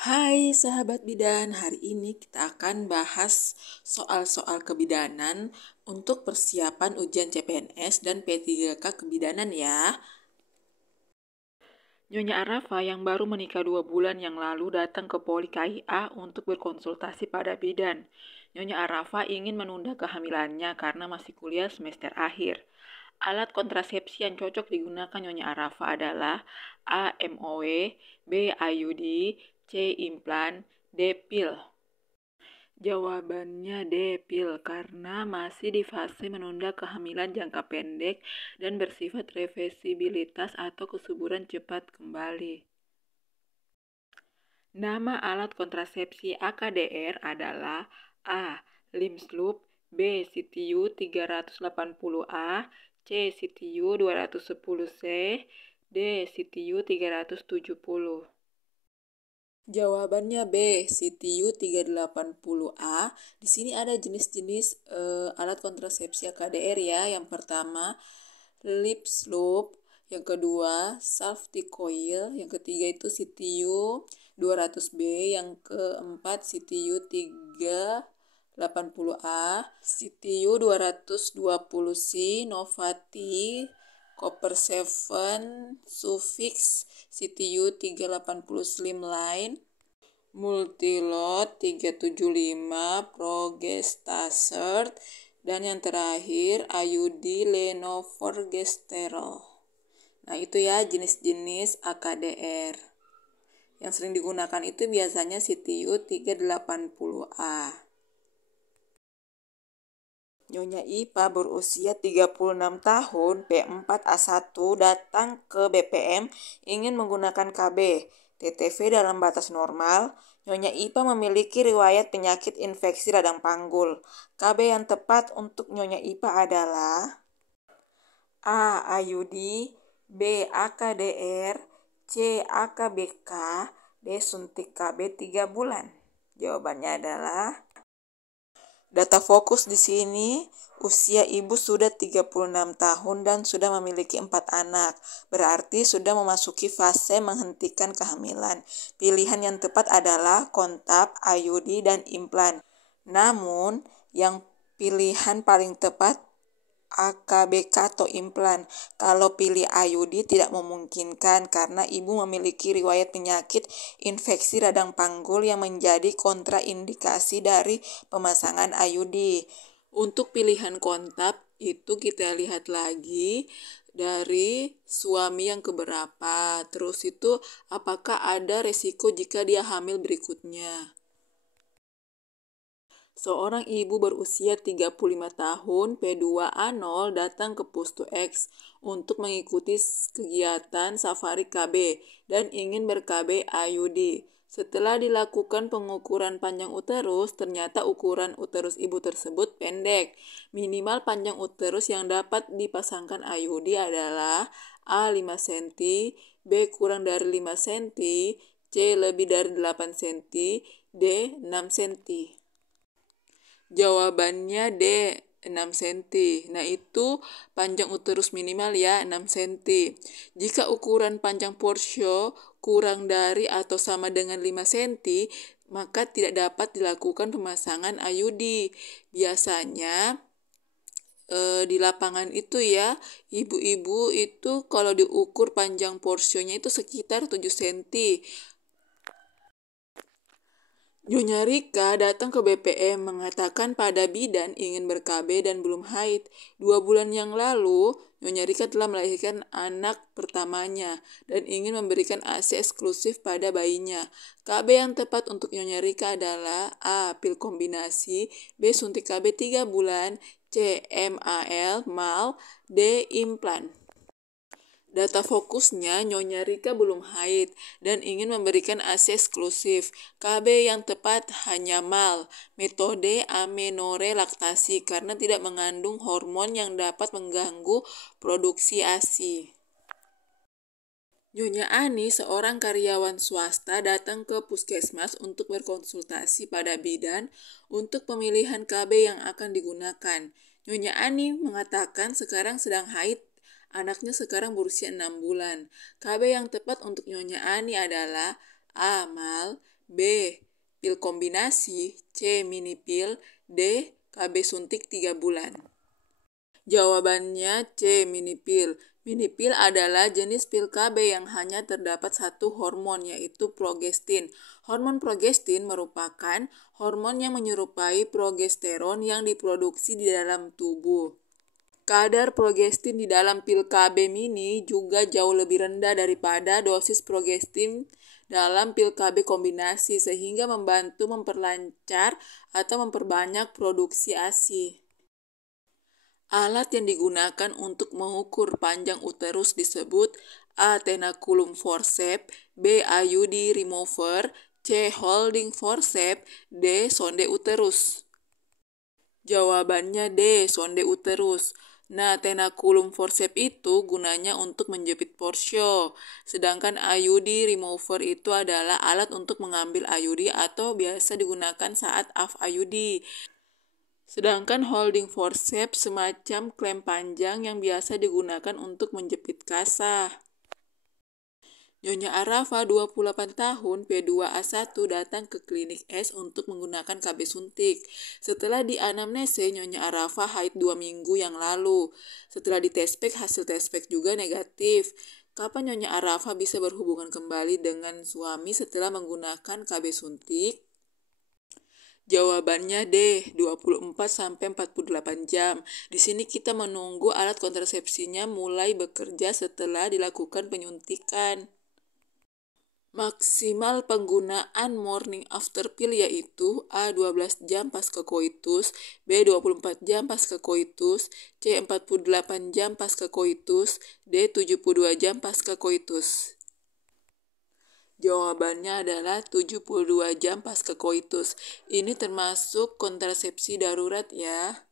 Hai sahabat bidan, hari ini kita akan bahas soal-soal kebidanan untuk persiapan ujian CPNS dan P3K kebidanan ya. Nyonya Arafa yang baru menikah 2 bulan yang lalu datang ke Poli KIA untuk berkonsultasi pada bidan. Nyonya Arafa ingin menunda kehamilannya karena masih kuliah semester akhir. Alat kontrasepsi yang cocok digunakan Nyonya Arafa adalah A. MOW, B. IUD, C. implan, D. pil. Jawabannya D. pil karena masih di fase menunda kehamilan jangka pendek dan bersifat reversibilitas atau kesuburan cepat kembali. Nama alat kontrasepsi AKDR adalah A. Limsloop, B. CTU 380A, C. CTU 210C, D. CTU 370. Jawabannya B, CTU 380A. Di sini ada jenis-jenis alat kontrasepsi AKDR ya. Yang pertama, Lipsloop, yang kedua, Safety Coil, yang ketiga itu CTU 200B, yang keempat CTU 380A, CTU 220C, Novati, Copper 7, Sufix, CTU 380 Slimline, Multilot 375, Progestasert, dan yang terakhir IUD Lenorgestrel. Nah itu ya jenis-jenis AKDR. Yang sering digunakan itu biasanya CTU 380A. Nyonya Ipa berusia 36 tahun, P4A1, datang ke BPM ingin menggunakan KB. TTV dalam batas normal. Nyonya Ipa memiliki riwayat penyakit infeksi radang panggul. KB yang tepat untuk Nyonya Ipa adalah A. IUD, B. AKDR, C. AKBK, D. suntik KB 3 bulan. Jawabannya adalah data fokus di sini, usia ibu sudah 36 tahun dan sudah memiliki 4 anak. Berarti sudah memasuki fase menghentikan kehamilan. Pilihan yang tepat adalah kontak, IUD, dan implan. Namun, yang pilihan paling tepat AKBK atau implan. Kalau pilih IUD tidak memungkinkan karena ibu memiliki riwayat penyakit infeksi radang panggul yang menjadi kontraindikasi dari pemasangan IUD. Untuk pilihan kontak itu kita lihat lagi dari suami yang keberapa. Terus itu apakah ada resiko jika dia hamil berikutnya. Seorang ibu berusia 35 tahun, P2A0, datang ke Pustu X untuk mengikuti kegiatan safari KB dan ingin ber-KB IUD. Setelah dilakukan pengukuran panjang uterus, ternyata ukuran uterus ibu tersebut pendek. Minimal panjang uterus yang dapat dipasangkan IUD adalah A 5 cm, B kurang dari 5 cm, C lebih dari 8 cm, D 6 cm. Jawabannya D, 6 cm. Nah itu panjang uterus minimal ya, 6 cm. Jika ukuran panjang porsio kurang dari atau sama dengan 5 cm, maka tidak dapat dilakukan pemasangan IUD. Biasanya di lapangan itu ya, ibu-ibu itu kalau diukur panjang porsionya itu sekitar 7 cm. Nyonya Rika datang ke BPM mengatakan pada bidan ingin ber-KB dan belum haid. 2 bulan yang lalu, Nyonya Rika telah melahirkan anak pertamanya dan ingin memberikan ASI eksklusif pada bayinya. KB yang tepat untuk Nyonya Rika adalah A. Pil kombinasi, B. Suntik KB 3 bulan, C. MAL, D. implan. Data fokusnya, Nyonya Rika belum haid dan ingin memberikan ASI eksklusif. KB yang tepat hanya MAL, metode amenore laktasi, karena tidak mengandung hormon yang dapat mengganggu produksi ASI. Nyonya Ani, seorang karyawan swasta, datang ke puskesmas untuk berkonsultasi pada bidan untuk pemilihan KB yang akan digunakan. Nyonya Ani mengatakan sekarang sedang haid. Anaknya sekarang berusia 6 bulan. KB yang tepat untuk Nyonya Ani adalah A. MAL, B. Pil kombinasi, C. Mini pil, D. KB suntik 3 bulan. Jawabannya C. Mini pil. Mini pil adalah jenis pil KB yang hanya terdapat satu hormon, yaitu progestin. Hormon progestin merupakan hormon yang menyerupai progesteron yang diproduksi di dalam tubuh. Kadar progestin di dalam pil KB mini juga jauh lebih rendah daripada dosis progestin dalam pil KB kombinasi, sehingga membantu memperlancar atau memperbanyak produksi ASI. Alat yang digunakan untuk mengukur panjang uterus disebut A. Tenaculum forceps, B. IUD remover, C. Holding forceps, D. Sonde uterus. Jawabannya D. Sonde uterus. Nah, tenaculum forceps itu gunanya untuk menjepit porsio, sedangkan IUD remover itu adalah alat untuk mengambil IUD atau biasa digunakan saat AF IUD. Sedangkan holding forceps semacam klem panjang yang biasa digunakan untuk menjepit kasah. Nyonya Arafa, 28 tahun, P2A1, datang ke klinik S untuk menggunakan KB suntik. Setelah dianamnese, Nyonya Arafa haid 2 minggu yang lalu. Setelah ditespek, hasil tespek juga negatif. Kapan Nyonya Arafa bisa berhubungan kembali dengan suami setelah menggunakan KB suntik? Jawabannya D, 24-48 jam. Di sini kita menunggu alat kontrasepsinya mulai bekerja setelah dilakukan penyuntikan. Maksimal penggunaan morning after pill yaitu A. 12 jam pasca koitus, B. 24 jam pasca koitus, C. 48 jam pasca koitus, D. 72 jam pasca koitus. Jawabannya adalah 72 jam pasca koitus. Ini termasuk kontrasepsi darurat ya.